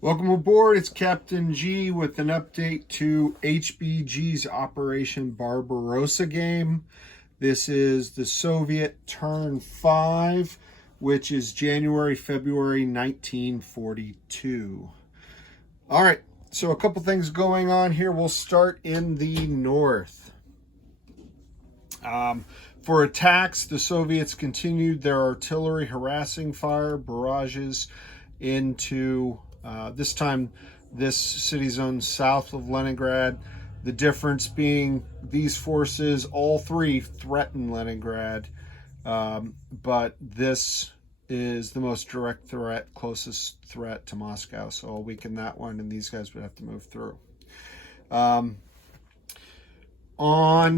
Welcome aboard. It's Captain G with an update to HBG's Operation Barbarossa game. This is the Soviet Turn 5, which is January, February 1942. All right, so a couple things going on here. We'll start in the north. For attacks, the Soviets continued their artillery harassing fire, barrages into this time this city zone south of Leningrad. The difference being these forces, all three threaten Leningrad, but this is the most direct threat, closest threat to Moscow. So I'll weaken that one, and these guys would have to move through. On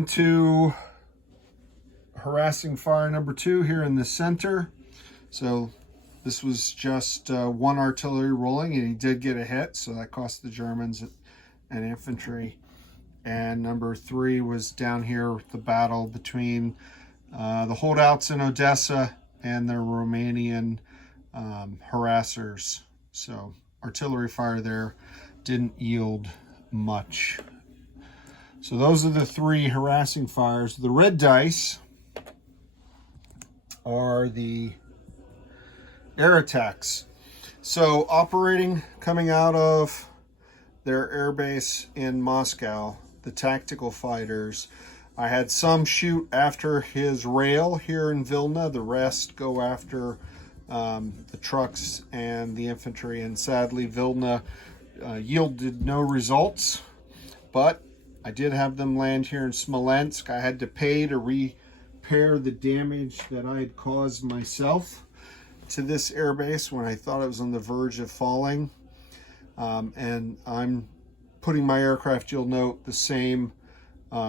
to harassing fire number 2 here in the center. So this was just one artillery rolling, and he did get a hit, so that cost the Germans an infantry. And number 3 was down here with the battle between the holdouts in Odessa and the Romanian harassers. So artillery fire there didn't yield much. So those are the 3 harassing fires. The red dice are the air attacks. So operating, coming out of their airbase in Moscow, the tactical fighters, I had some shoot after his rail here in Vilna. The rest go after the trucks and the infantry. And sadly, Vilna yielded no results, but I did have them land here in Smolensk. I had to pay to repair the damage that I had caused myself to this airbase when I thought it was on the verge of falling. And I'm putting my aircraft, you'll note, the same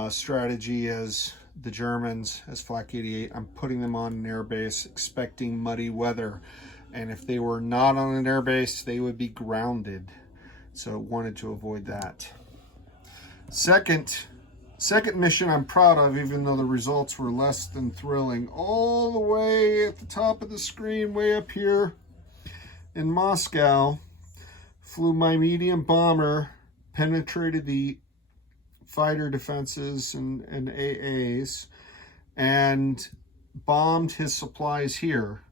strategy as the Germans, as Flak 88. I'm putting them on an airbase, expecting muddy weather. And if they were not on an airbase, they would be grounded. So wanted to avoid that. Second mission I'm proud of, even though the results were less than thrilling. All the way at the top of the screen, way up here in Moscow, flew my medium bomber, penetrated the fighter defenses and AAs, and bombed his supplies here,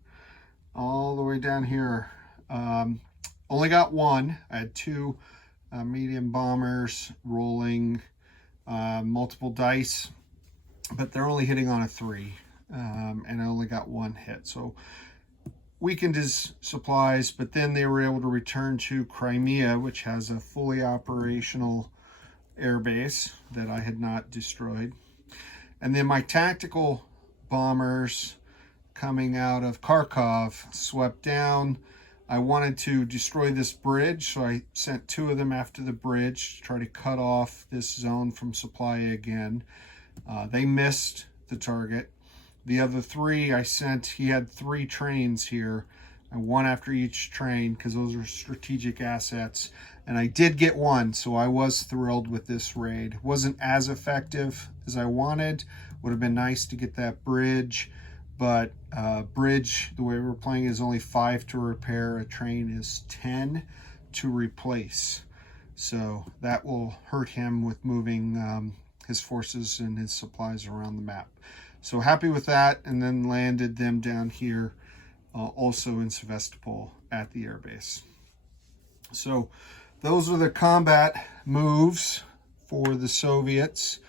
all the way down here. Only got one. I had 2 medium bombers rolling multiple dice, but they're only hitting on a 3, and I only got 1 hit. So weakened his supplies, but then they were able to return to Crimea, which has a fully operational airbase that I had not destroyed. And then my tactical bombers coming out of Kharkov swept down. I wanted to destroy this bridge, so I sent 2 of them after the bridge to try to cut off this zone from supply again. They missed the target. The other 3 I sent, he had 3 trains here, and 1 after each train, because those are strategic assets. And I did get 1, so I was thrilled with this raid. Wasn't as effective as I wanted. Would have been nice to get that bridge. But bridge, the way we're playing, is only 5 to repair. A train is 10 to replace. So that will hurt him with moving his forces and his supplies around the map. So happy with that, and then landed them down here, also in Sevastopol at the airbase. So those are the combat moves for the Soviets.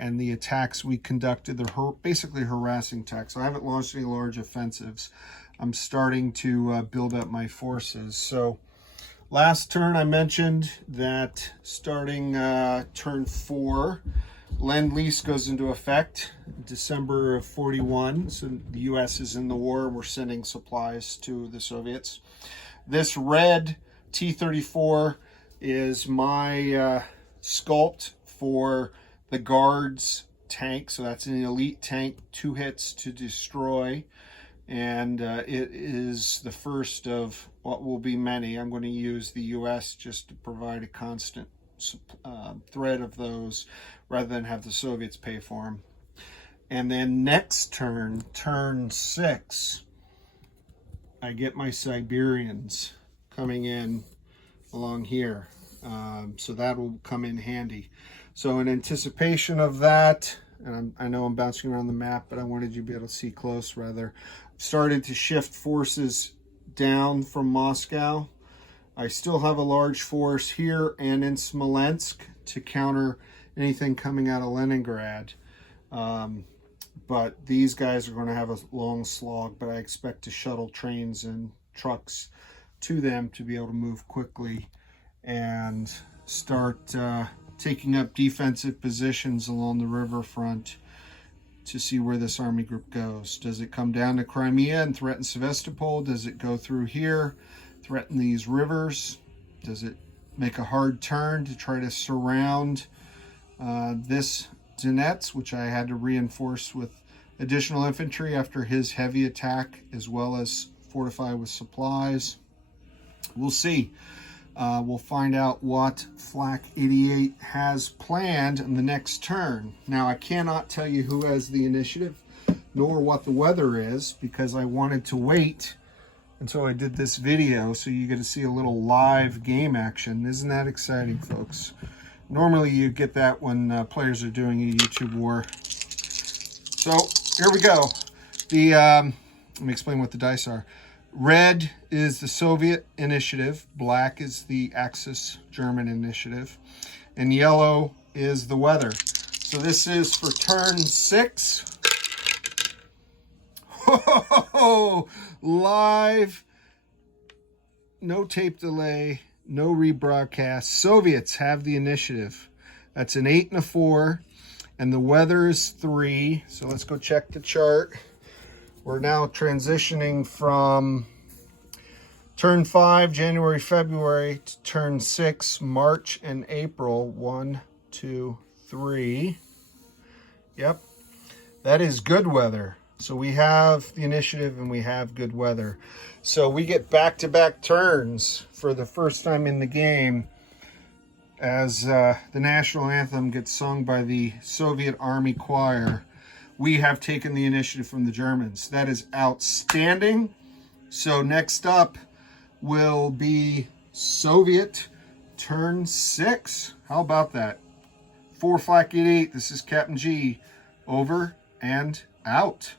And the attacks we conducted. They're basically harassing attacks. I haven't launched any large offensives. I'm starting to build up my forces. So last turn I mentioned that starting turn 4, Lend-Lease goes into effect December of 41. So the U.S. is in the war. We're sending supplies to the Soviets. This red T-34 is my sculpt for the Guards tank. So that's an elite tank, 2 hits to destroy. And it is the first of what will be many. I'm going to use the U.S. just to provide a constant thread of those rather than have the Soviets pay for them. And then next turn, turn 6, I get my Siberians coming in along here. So that will come in handy. So in anticipation of that, and I know I'm bouncing around the map, but I wanted you to be able to see close rather. Started to shift forces down from Moscow. I still have a large force here and in Smolensk to counter anything coming out of Leningrad. But these guys are going to have a long slog, but I expect to shuttle trains and trucks to them to be able to move quickly and start taking up defensive positions along the riverfront to see where this army group goes. Does it come down to Crimea and threaten Sevastopol? Does it go through here, threaten these rivers? Does it make a hard turn to try to surround this Donetsk, which I had to reinforce with additional infantry after his heavy attack, as well as fortify with supplies? We'll see. We'll find out what Flak 88 has planned in the next turn. Now, I cannot tell you who has the initiative, nor what the weather is, because I wanted to wait until I did this video so you get to see a little live game action. Isn't that exciting, folks? Normally you get that when players are doing a YouTube war. So here we go. Let me explain what the dice are. Red is the Soviet initiative, black is the Axis German initiative, and yellow is the weather. So this is for turn 6. Ho, live, no tape delay, no rebroadcast. Soviets have the initiative. That's an 8 and a 4, and the weather is 3. So let's go check the chart. We're now transitioning from turn 5, January, February, to turn 6, March and April. 1, 2, 3. Yep, that is good weather. So we have the initiative and we have good weather. So we get back-to-back turns for the first time in the game as the national anthem gets sung by the Soviet Army Choir. We have taken the initiative from the Germans. That is outstanding. So next up will be Soviet turn 6. How about that? For Flak 88, this is Captain G. Over and out.